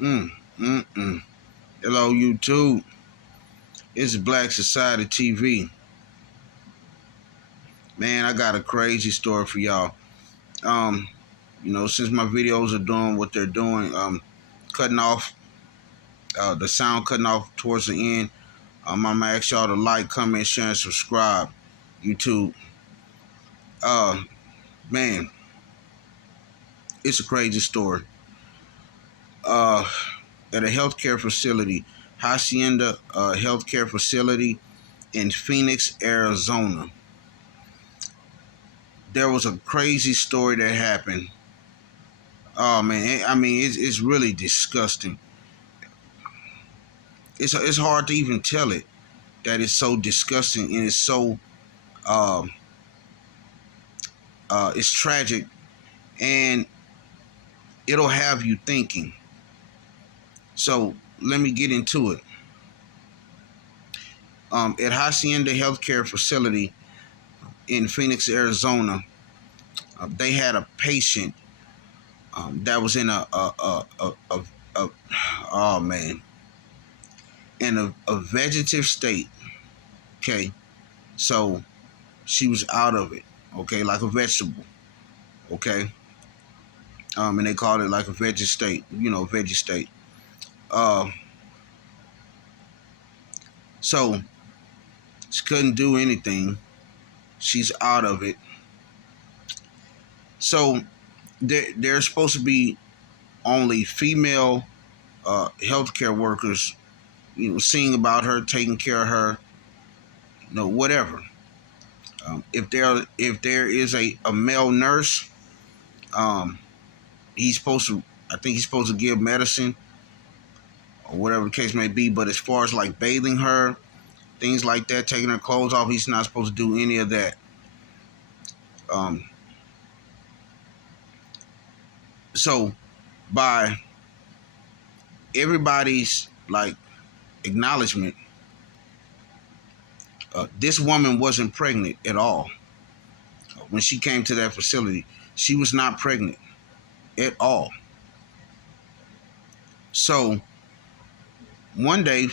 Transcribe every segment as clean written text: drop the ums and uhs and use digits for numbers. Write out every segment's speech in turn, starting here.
Mm, mm, mm. Hello, YouTube. It's Black Society TV. Man, I got a crazy story for y'all. Um, since my videos are doing what they're doing, cutting off, the sound cutting off towards the end. I'm gonna ask y'all to like, comment, share, and subscribe. YouTube. Uh, man, it's a crazy story. Uh, at a healthcare facility, Hacienda Healthcare Facility in Phoenix, Arizona. There was a crazy story that happened. Oh man, I mean it's really disgusting. It's hard to even tell it that it's so disgusting and it's so um it's tragic and it'll have you thinking. So let me get into it. At Hacienda Healthcare Facility in Phoenix, Arizona, they had a patient that was in a oh man in a vegetative state. Okay, so she was out of it. Okay, like a vegetable. Okay, and they called it like a veggie state. Veggie state. Uh, so she couldn't do anything. She's out of it. So there's supposed to be only female healthcare workers, seeing about her, taking care of her, whatever. If there is a male nurse, um, he's supposed to. I think he's supposed to give medicine or whatever the case may be. But as far as like bathing her, things like that, taking her clothes off, he's not supposed to do any of that. Um, so by everybody's like acknowledgement, this woman wasn't pregnant at all. When she came to that facility, she was not pregnant at all. So one day,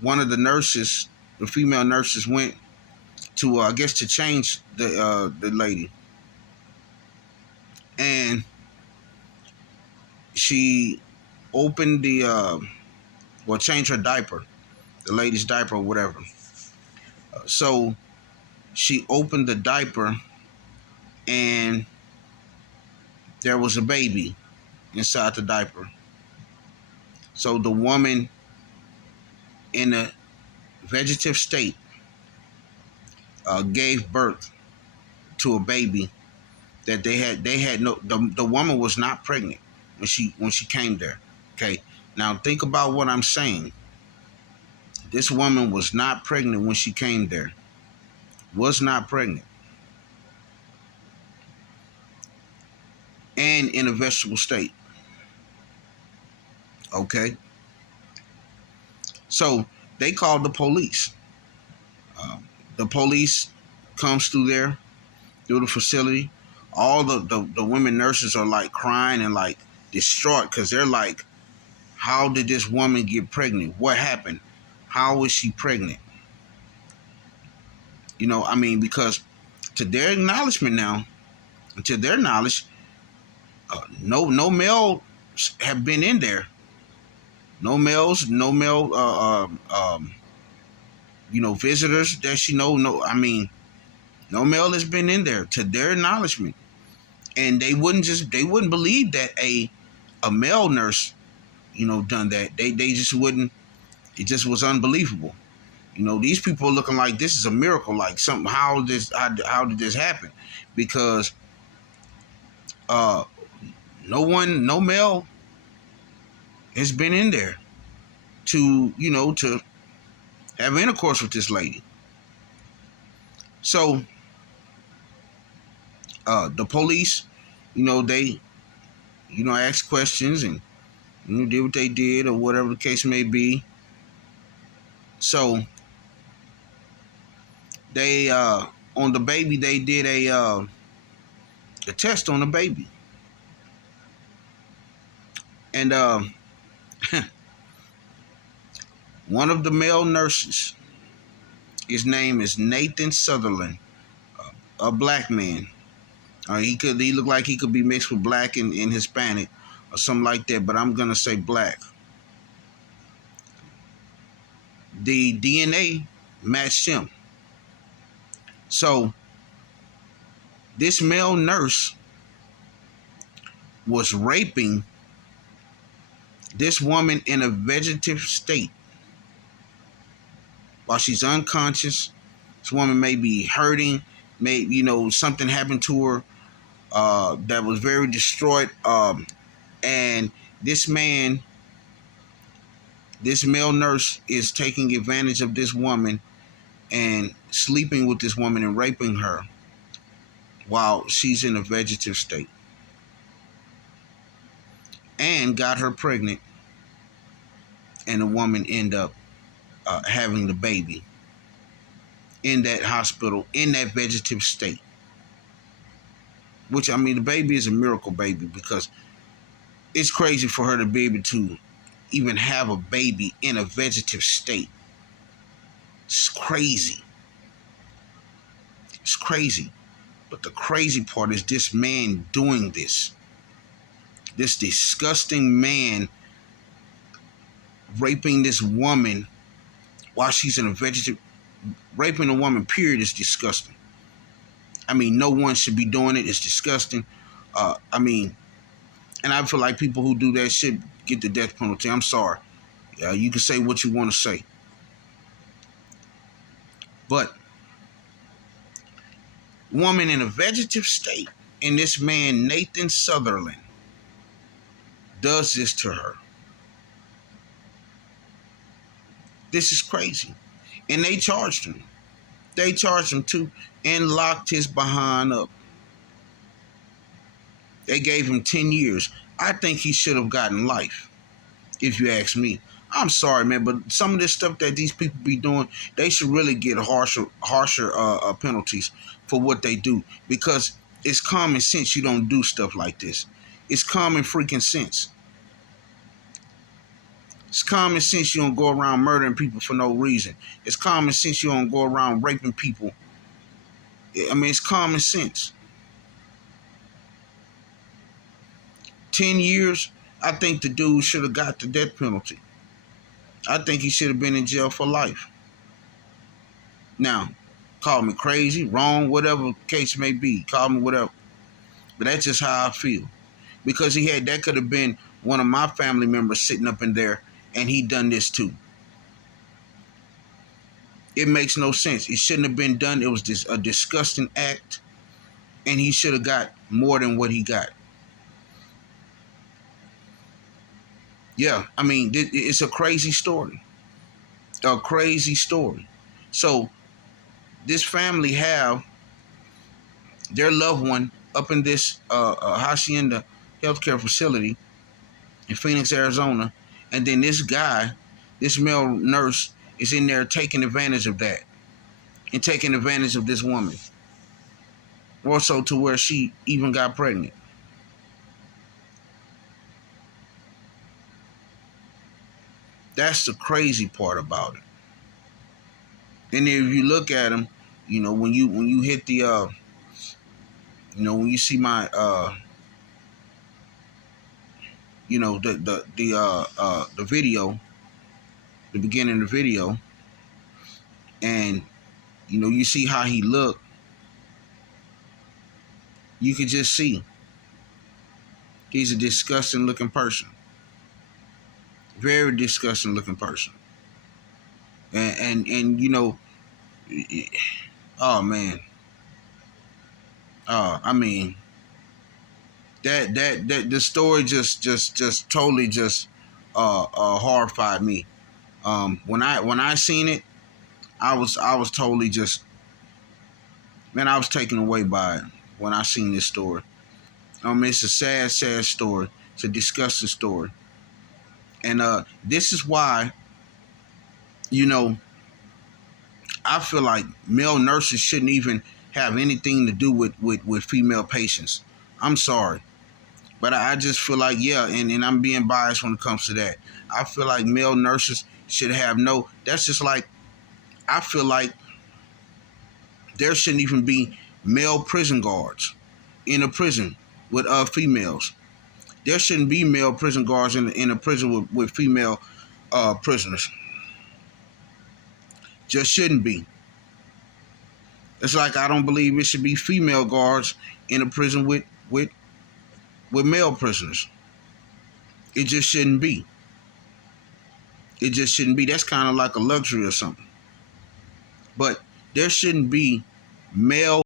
one of the nurses, the female nurses, went to I guess to change the lady, and she opened the change her diaper, the lady's diaper or whatever. So she opened the diaper, and there was a baby inside the diaper. So the woman in a vegetative state gave birth to a baby that they had no the woman was not pregnant when she came there. Okay, now think about what I'm saying. This woman was not pregnant when she came there. Was not pregnant, and in a vegetable state. Okay, so they called the police. The police comes through the facility. All the women nurses are like crying and like distraught because they're like, how did this woman get pregnant? What happened? How was she pregnant? I mean, because to their acknowledgement now, to their knowledge, no males have been in there. No males, no male, visitors that she know. No, I mean, no male has been in there to their acknowledgement, and they wouldn't believe that a male nurse, done that. They just wouldn't. It just was unbelievable. These people are looking like this is a miracle, like something. How did this happen? Because uh, no male has been in there to have intercourse with this lady. So the police, they asked questions and did what they did or whatever the case may be. So they on the baby they did a test on the baby. And one of the male nurses, his name is Nathan Sutherland, a black man. He looked like he could be mixed with black and Hispanic or something like that, but I'm gonna say black. The DNA matched him. So this male nurse was raping this woman in a vegetative state while she's unconscious. This woman may be hurting, something happened to her that was very destroyed. And this male nurse is taking advantage of this woman and sleeping with this woman and raping her while she's in a vegetative state, and got her pregnant, and the woman end up having the baby in that hospital in that vegetative state. Which, I mean, the baby is a miracle baby, because it's crazy for her to be able to even have a baby in a vegetative state. It's crazy. It's crazy. But the crazy part is this man doing this. This disgusting man raping this woman while she's in a vegetative. Raping a woman, period, is disgusting. I mean, no one should be doing it. It's disgusting. And I feel like people who do that should get the death penalty. I'm sorry. You can say what you want to say. But woman in a vegetative state, and this man, Nathan Sutherland, does this to her. This is crazy. And they charged him. They charged him too, and locked his behind up. They gave him 10 years. I think he should have gotten life, if you ask me. I'm sorry, man, but some of this stuff that these people be doing, they should really get harsher penalties for what they do, because it's common sense you don't do stuff like this. It's common freaking sense. It's common sense you don't go around murdering people for no reason. It's common sense you don't go around raping people. I mean, it's common sense. 10 years, I think the dude should have got the death penalty. I think he should have been in jail for life. Now, call me crazy, wrong, whatever case may be. Call me whatever. But that's just how I feel. Because that could have been one of my family members sitting up in there, and he done this too. It makes no sense. It shouldn't have been done. It was just a disgusting act, and he should have got more than what he got. Yeah, I mean, it's a crazy story. A crazy story. So this family have their loved one up in this Hacienda healthcare facility in Phoenix, Arizona, and then this guy, this male nurse, is in there taking advantage of that and taking advantage of this woman. Also to where she even got pregnant. That's the crazy part about it. And if you look at them, when you hit the, when you see my, the video, the beginning of the video, and you see how he looked, you can just see he's a disgusting looking person. Very disgusting looking person. And oh man. I mean, that the story just totally just horrified me. When I seen it, I was totally just, man, I was taken away by it when I seen this story. It's a sad story. It's a disgusting story. And this is why, I feel like male nurses shouldn't even have anything to do with female patients. I'm sorry. But I just feel like, yeah, and I'm being biased when it comes to that. I feel like male nurses should have no. That's just like, I feel like there shouldn't even be male prison guards in a prison with females. There shouldn't be male prison guards in a prison with female prisoners. Just shouldn't be. It's like I don't believe it should be female guards in a prison with male prisoners. It just shouldn't be. It just shouldn't be. That's kind of like a luxury or something. But there shouldn't be male